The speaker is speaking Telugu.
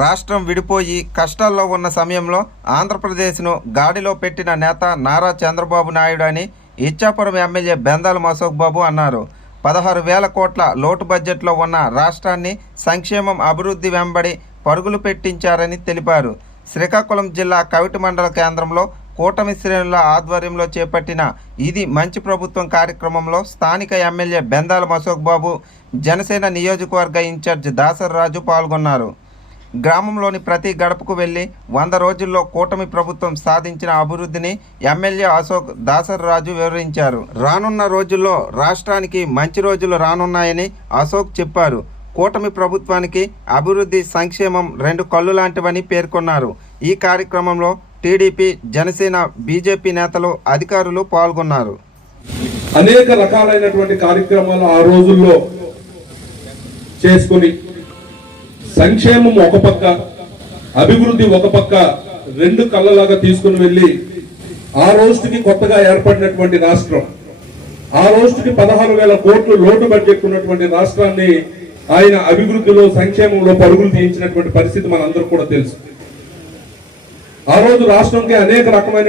రాష్ట్రం విడిపోయి కష్టాల్లో ఉన్న సమయంలో ఆంధ్రప్రదేశ్ను గాడిలో పెట్టిన నేత నారా చంద్రబాబు నాయుడు అని ఇచ్చాపురం ఎమ్మెల్యే బెందాల అశోక్ బాబు అన్నారు. పదహారు వేల కోట్ల లోటు బడ్జెట్లో ఉన్న రాష్ట్రాన్ని సంక్షేమం అభివృద్ధి వెంబడి పరుగులు పెట్టించారని తెలిపారు. శ్రీకాకుళం జిల్లా కవిటి మండల కేంద్రంలో కూటమి శ్రేణుల ఆధ్వర్యంలో చేపట్టిన ఇది మంచి ప్రభుత్వం కార్యక్రమంలో స్థానిక ఎమ్మెల్యే బెందాల అశోక్ బాబు జనసేన నియోజకవర్గ ఇన్ఛార్జ్ దాసర్రాజు పాల్గొన్నారు. గ్రామంలోని ప్రతి గడపకు వెళ్ళి వంద రోజుల్లో కూటమి ప్రభుత్వం సాధించిన అభివృద్ధిని ఎమ్మెల్యే అశోక్ దాసర్రాజు వివరించారు. రానున్న రోజుల్లో రాష్ట్రానికి మంచి రోజులు రానున్నాయని అశోక్ చెప్పారు. కూటమి ప్రభుత్వానికి అభివృద్ధి సంక్షేమం రెండు కళ్ళు లాంటివని పేర్కొన్నారు. ఈ కార్యక్రమంలో టీడీపీ జనసేన బీజేపీ నేతలు అధికారులు పాల్గొన్నారు. అనేక రకాలైనటువంటి కార్యక్రమాలు ఆ రోజుల్లో చేసుకుని సంక్షేమం ఒక పక్క అభివృద్ధి ఒక పక్క రెండు కళ్ళలాగా తీసుకుని వెళ్ళి ఆ రోజుకి కొత్తగా ఏర్పడినటువంటి రాష్ట్రం ఆ రోజుకి పదహారు వేల కోట్లు లోటు బడ్జెట్ ఉన్నటువంటి రాష్ట్రాన్ని ఆయన అభివృద్ధిలో సంక్షేమంలో పరుగులు తీయించినటువంటి పరిస్థితి మనందరూ కూడా తెలుసు. ఆ రోజు రాష్ట్రంకి అనేక రకమైన